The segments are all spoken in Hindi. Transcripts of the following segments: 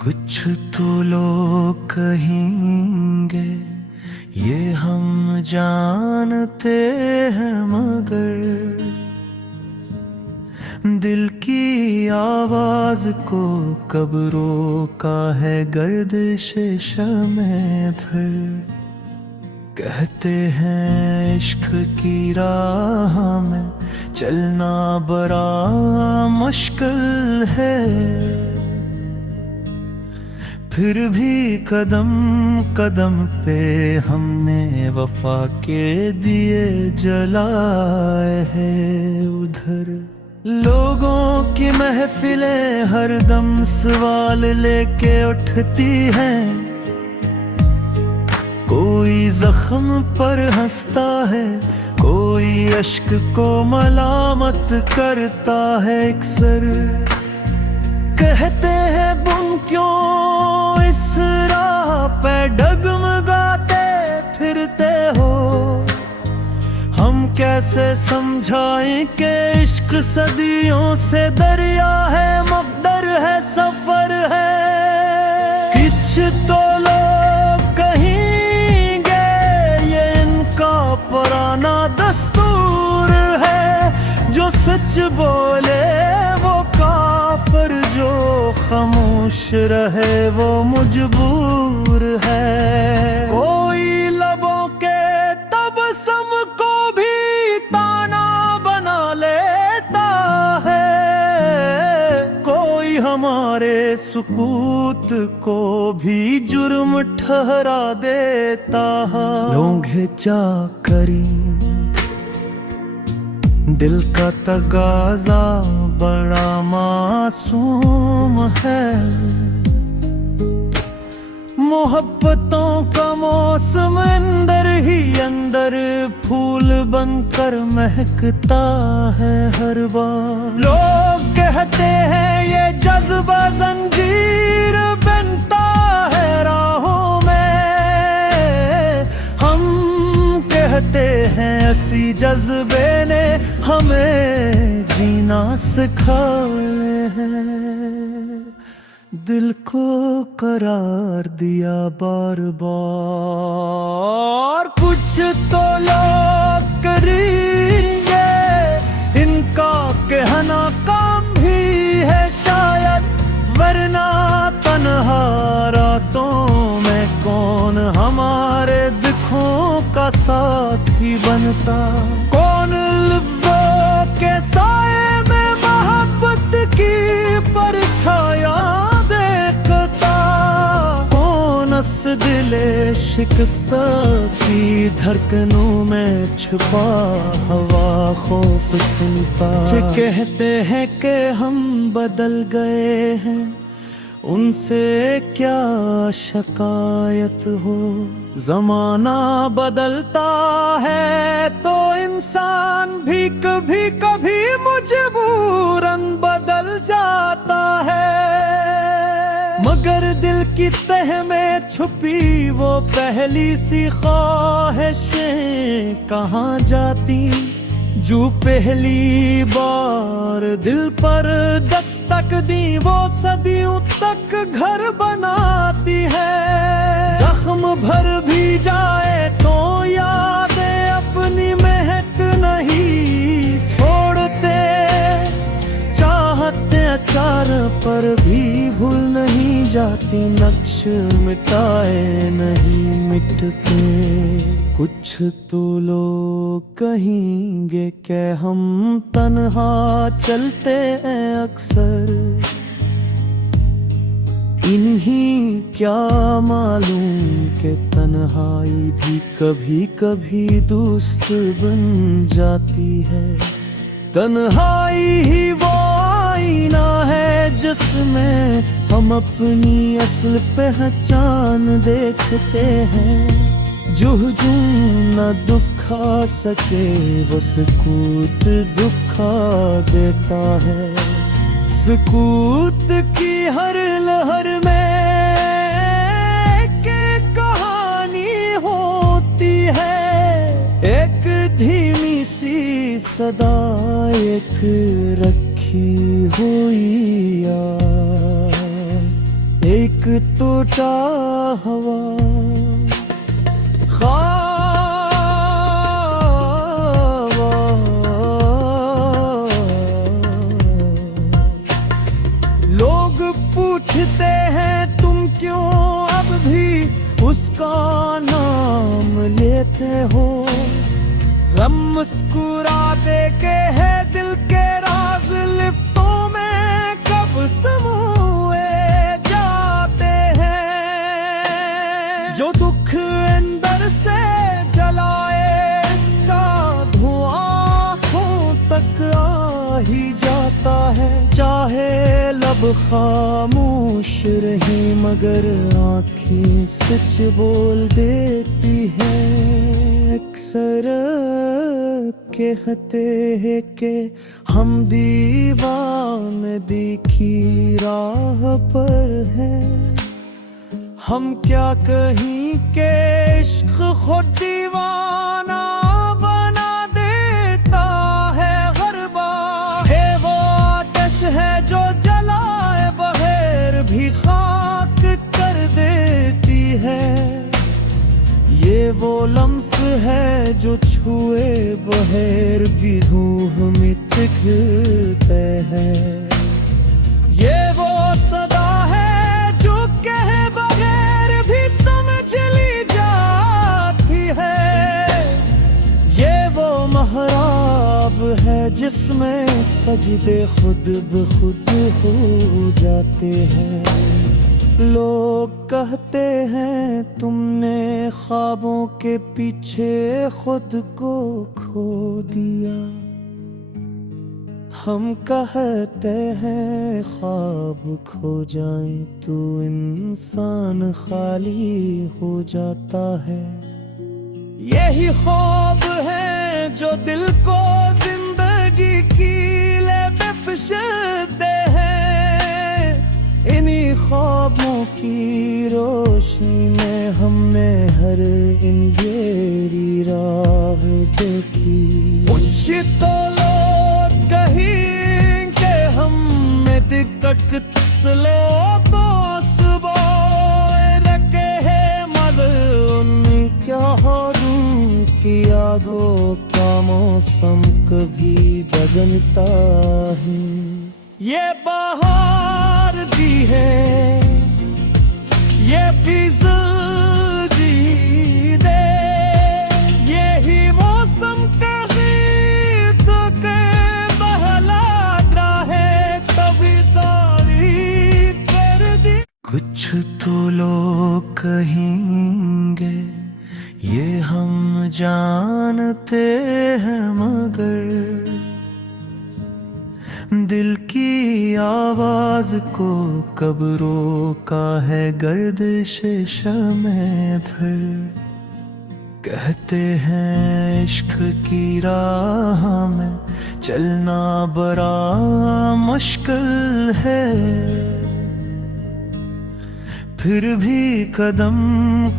कुछ तो लोग कहेंगे ये हम जानते हैं, मगर दिल की आवाज को कब रोका है गर्दिश शमे धर। कहते हैं इश्क की राह में चलना बड़ा मुश्किल है, फिर भी कदम कदम पे हमने वफा के दिए जलाए हैं। उधर लोगों की महफिलें हरदम सवाल लेके उठती हैं, कोई जख्म पर हंसता है, कोई अश्क को मलामत करता है। अक्सर कहते हैं तुम क्यों इस राह पे डगमगाते फिरते हो, हम कैसे समझाएं कि इश्क सदियों से दरिया है, मुक़द्दर है, सफर है। कुछ तो लोग कहेंगे ये इनका पुराना दस्तूर है, जो सच बोले वो काफिर, जो खामोश रहे वो मजबूर है। कोई लबों के तबस्सुम को भी ताना बना लेता है, कोई हमारे सुकूत को भी जुर्म ठहरा देता है। लोगे जा करी दिल का तगाजा बड़ा मासूम है, मोहब्बतों का मौसम अंदर ही अंदर फूल बनकर महकता है हर बार। लोग कहते हैं ये जज्बा जंजीर बनता है राहों में, हम कहते हैं ऐसी जज्बे ने हमें जीना सिखाए हैं। दिल को करार दिया बार बार, कुछ तो लोग करेंगे इनका कहना काम भी है शायद, वरना तन्हा रातों में कौन हमारे दुखों का साथी बनता। कौन लफ्ज़ों के साए में मोहब्बत की परछाया देखता, कौन अस दिले शिकस्ता की धड़कनों में छुपा हवा खौफ सुनता। जो कहते हैं कि हम बदल गए हैं, उनसे क्या शिकायत हो। जमाना बदलता है तो इंसान भी कभी कभी मजबूरन बदल जाता है, मगर दिल की तह में छुपी वो पहली सी ख्वाहिशें कहाँ जाती, जो पहली बार दिल पर दस्तक दी वो सदियों तक घर बनाती है। जख्म भर भी जाए तो यादें अपनी महक नहीं छोड़ते, चाहते अचार पर भी भूल नहीं जाती, नक्श मिटाए नहीं मिटते। कुछ तो लोग कहेंगे कि हम तन्हा चलते हैं अक्सर, इन्हीं क्या मालूम कि तन्हाई भी कभी कभी दोस्त बन जाती है। तन्हाई ही वो आईना है जिसमें हम अपनी असल पहचान देखते हैं, जो न दुखा सके वो सुकूत दुखा देता है। सुकूत की हर लहर में एक कहानी होती है, एक धीमी सी सदा, एक रखी हुई याद, एक एक टूटा हवा लोग पूछते हैं तुम क्यों अब भी उसका नाम लेते हो। गम मुस्कुरा दे के है दिल के राज लिफ्टों में कब समूए जाते हैं। जो दुख अंदर से जलाए इसका धुआं आँखों तक आ ही जाता है। चाहे लब खामोश रही मगर आँखें सच बोल देती है। अक्सर कहते हैं कि हम दीवानगी की राह पर हैं। हम क्या कहीं के इश्क खुद दीवाना बना देता है। गरबा है वो आतिश है जो जलाए बगैर भी खाक कर देती है। ये वो लम्स है जो छुए बगैर भी रूह में पिघलते हैं। ये वो सदा है जो कहे बगैर भी समझ ली जाती है। ये वो महराब है जिसमें सजदे खुद ब खुद हो जाते हैं। लोग कहते हैं तुमने ख्वाबों के पीछे खुद को खो दिया। हम कहते हैं ख्वाब खो जाए तो इंसान खाली हो जाता है। यही ख्वाब है जो दिल को जिंदगी की बेफिशते हैं। इन्हीं ख्वाबों की रोशनी में हमने हर अंधेरी राह देखी। कुछ तो लोग कहेंगे हम में दिक्कत स्लो तो सुबह रखे है मगर उन्हें क्या हारून की यादों का मौसम कभी बदलता है। ये बहार दी है ये फिजल जी दे। यही मौसम का गीत के बहला है कभी सारी कर दी। कुछ तो लोग कहेंगे ये हम जानते हैं मगर दिल की आवाज को कब रोका है गर्दिश शमे धर। कहते हैं इश्क की राह में चलना बड़ा मुश्किल है। फिर भी कदम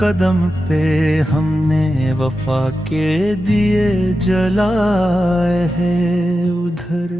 कदम पे हमने वफा के दिए जलाए हैं उधर।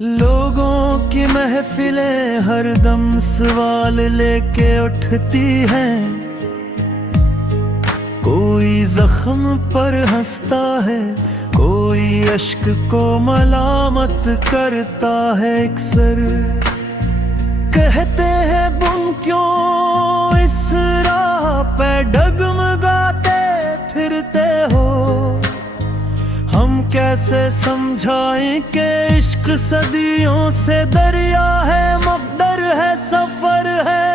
लोगों की महफिलें हरदम सवाल लेके उठती हैं। कोई जख्म पर हंसता है कोई अश्क को मलामत करता है। अक्सर कहते हैं तुम क्यों इस राह पे डगमगाते फिरते हो। हम कैसे समझाएं कि इश्क सदियों से दरिया है मकदर है सफर है।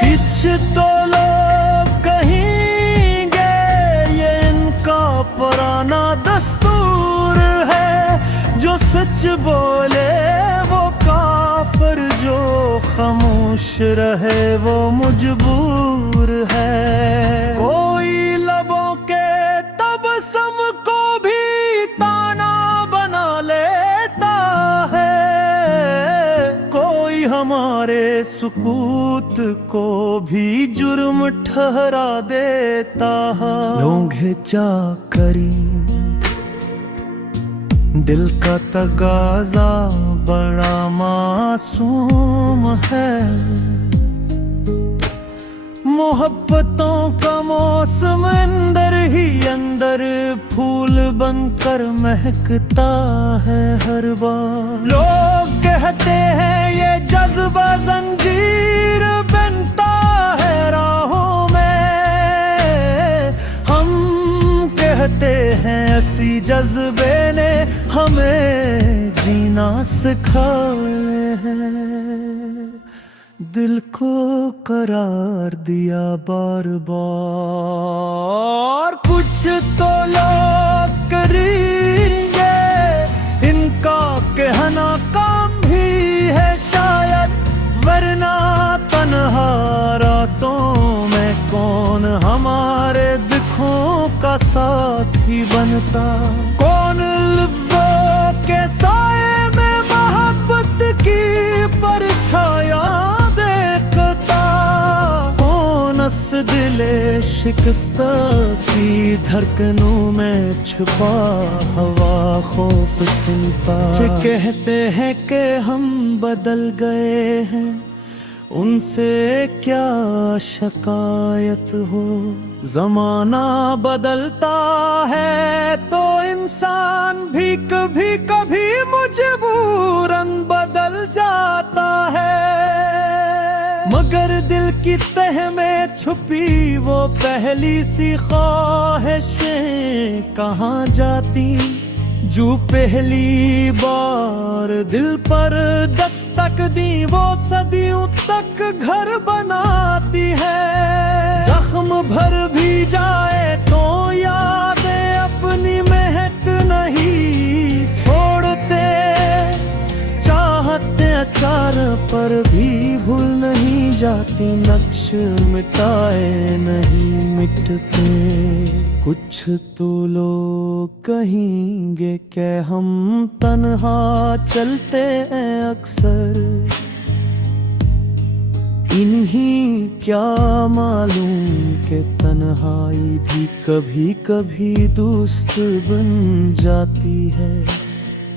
कुछ तो लोग कहेंगे ये इनका पुराना दस्तूर है। जो सच बोले वो काफिर जो खामोश रहे वो मजबूर है। कोई लबों के तबसम को भी ताना बना लेता है। कोई हमारे सुकूत को भी जुर्म ठहरा देता है। लोगे जा करी दिल का तगाजा बड़ा मासूम है। मोहब्बतों का मौसम अंदर ही अंदर फूल बनकर महकता है हर बार। लोग कहते हैं ये जज्बा जंजीर बनता है राहों में, हम कहते हैं ऐसी जज्बे ने हमें जीना सिखाए हैं। दिल को करार दिया बार बार, कुछ तो लोग करेंगे, इनका कहना काम भी है शायद, वरना तन्हा रातों में कौन हमारे दुखों का साथी बनता। कौन लफ्ज़ों के साए में मोहब्बत की परछाया देखता, कौन अस दिले शिकस्ता की धड़कनों में छुपा हवा खौफ सुनता। कहते हैं कि हम बदल गए हैं, उनसे क्या शिकायत हो। जमाना बदलता है तो इंसान भी कभी कभी मजबूरन बदल जाता है, मगर दिल की तह में छुपी वो पहली सी ख्वाहिशें कहाँ जाती। जो पहली बार दिल पर दस्तक दी वो सदियों तक घर बनाती है। जख्म भर भी जाए तो यादें अपनी महक नहीं छोड़ते, चाहते अचार पर भी भूल नहीं जाती, नक्श मिटाए नहीं मिटते। कुछ तो लोग कहेंगे कि हम तन्हा चलते हैं अक्सर, इन्हीं क्या मालूम कि तन्हाई भी कभी कभी दोस्त बन जाती है।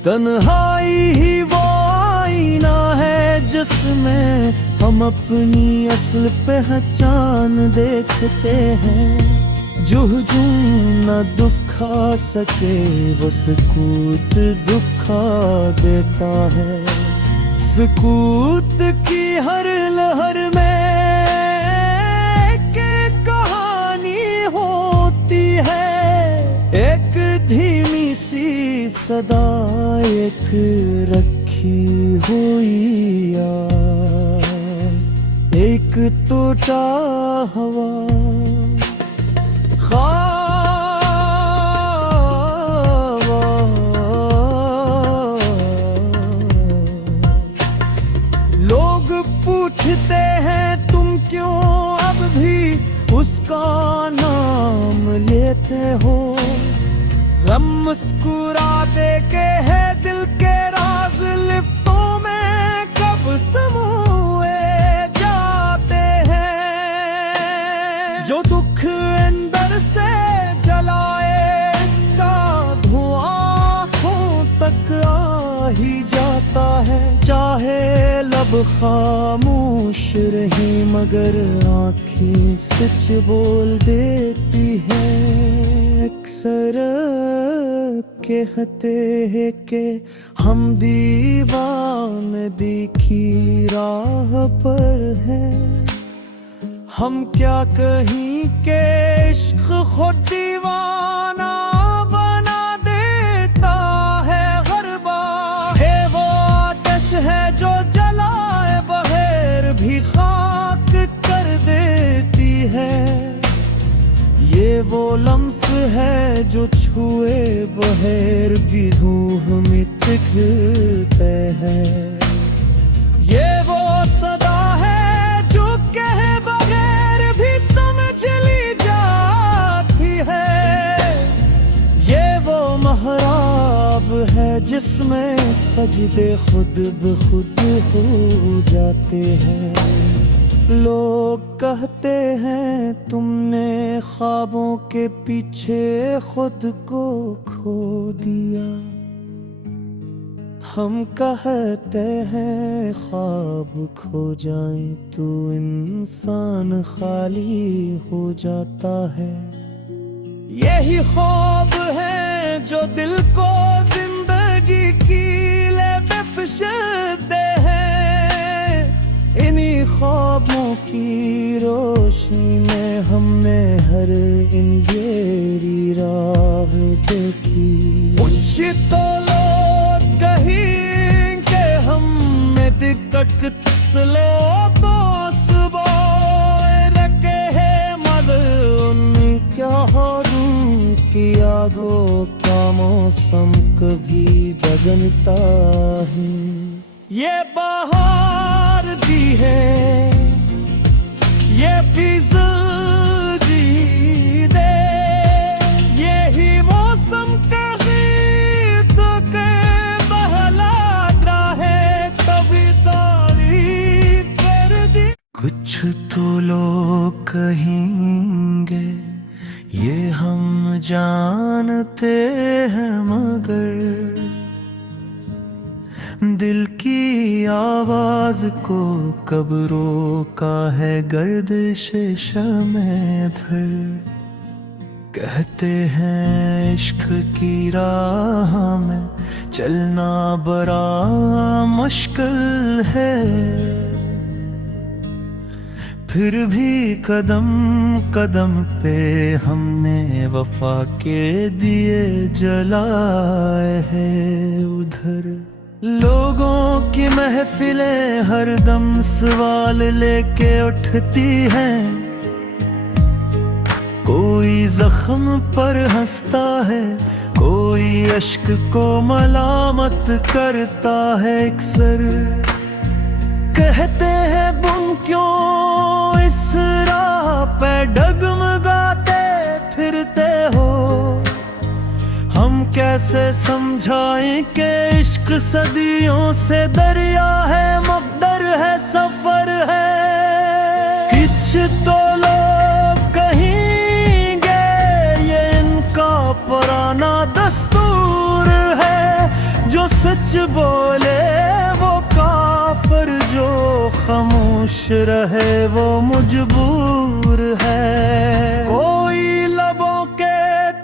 तन्हाई ही वो आईना है जिसमें हम अपनी असल पहचान देखते हैं। जो न दुखा सके वो सकूत दुखा देता है। सकूत की हर लहर में एक कहानी होती है, एक धीमी सी सदा, एक रखी हुई याद, एक टूटा हवा। लोग पूछते हैं तुम क्यों अब भी उसका नाम लेते हो, गम मुस्कुराते के है दिल के राज लिफ्टों में कब समूए जाते हैं। जो दुख अंदर से जलाए इसका धुआं आँखों तक आ ही जाता है। चाहे लब खामोश रही मगर आँखें सच बोल देती है। अक्सर कहते हैं कि हम दीवानगी की राह पर हैं, हम क्या कहीं के इश्क खुद दीवाना बना देता है। हर बार है वो आतिश है जो जलाए बगैर भी खाक कर देती है। ये वो लम्स है जो छुए बगैर भी रूह में पिघलते हैं। ये वो सदा है जो कहे बगैर भी समझ ली जाती है। ये वो महराब है जिसमें सजदे खुद ब खुद हो जाते हैं। लोग कहते हैं तुमने ख्वाबों के पीछे खुद को खो दिया। हम कहते हैं ख्वाब खो जाए तो इंसान खाली हो जाता है। यही ख्वाब है जो दिल को जिंदगी की लेबफ़ दे है। इन्हीं ख्वाबों की रोशनी में हमने हर अंधेरी राह देखी। कुछ तो लोग कहेंगे हम में दिक्कत स्लो तो सुबह रखे है मद उन्हीं क्या की यादों का मौसम कभी बदलता है। ये बहार दी है ये फिज़ल जी दे, यही मौसम कभी तो के बहला है कभी सारी कर दी। कुछ तो लोग कहेंगे ये हम जानते हैं मगर दिल की आवाज को कब रोका है गर्दिश शमे धर। कहते हैं इश्क की राह में चलना बड़ा मुश्किल है, फिर भी कदम कदम पे हमने वफा के दिए जलाए हैं। उधर लोगों की महफिलें हरदम सवाल लेके उठती हैं। कोई जख्म पर हंसता है, कोई अश्क को मलामत करता है। अक्सर कहते हैं बुन क्यों इस राह पे डगमगाते फिरते हो। हम कैसे समझाएं कि इश्क सदियों से दरिया है, मकदर है, सफर है। कुछ तो लोग कहेंगे ये इनका पुराना दस्तूर है। जो सच बोले वो काफिर, जो खामोश रहे वो मजबूर है। कोई लबों के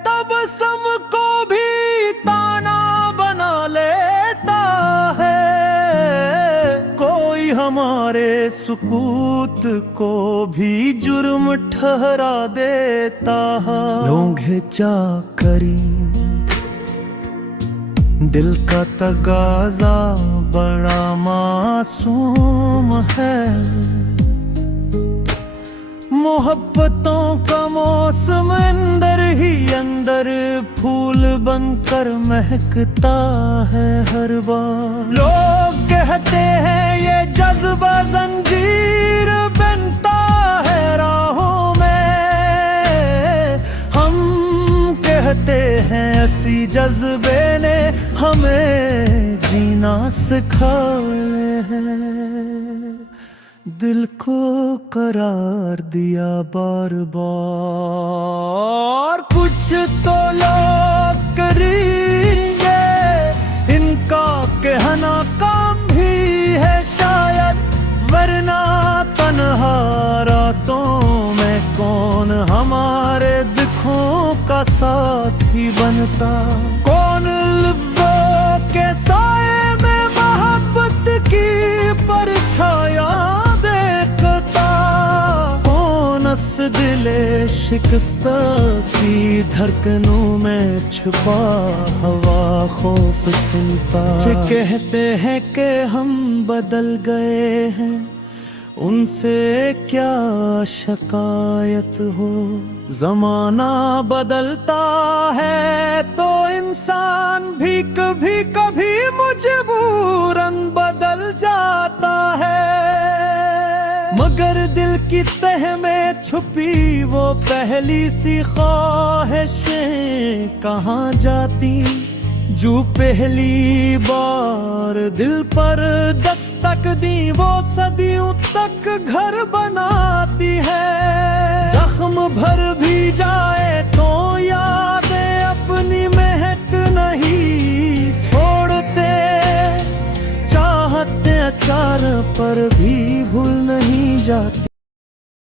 तबस्सुम को भी ताना बना लेता है, कोई हमारे सुकूत को भी जुर्म ठहरा देता है। लोगे जा करी दिल का तगाजा बड़ा मासूम है। मोहब्बतों का मौसम अंदर ही अंदर फूल बनकर महकता है हर बार। लोग कहते हैं ये जज्बा जंजीर बनता है राहों में। हम कहते हैं ऐसी जज्बे ने हमें जीना सिखाए हैं। दिल को करार दिया बार बार। कुछ तो लोग करेंगे इनका कहना काम भी है शायद, वरना तन्हा रातों में कौन हमारे दुखों का साथी बनता। कौन लफ्ज़ों के साए में मोहब्बत की परछाया देखता। कौन अस दिले शिकस्ता की धड़कनों में छुपा हवा खौफ सुनता। कहते हैं कि हम बदल गए हैं, उनसे क्या शिकायत हो। जमाना बदलता है तो इंसान भी कभी कभी मजबूरन बदल जाता है। मगर दिल की तह में छुपी वो पहली सी ख्वाहिशें कहाँ जाती। जो पहली बार दिल पर दस्तक दी वो सदियों तक घर बनाती है। जख्म भर भी जाए तो यादें अपनी महक नहीं छोड़ते। पर भी भूल नहीं जाती।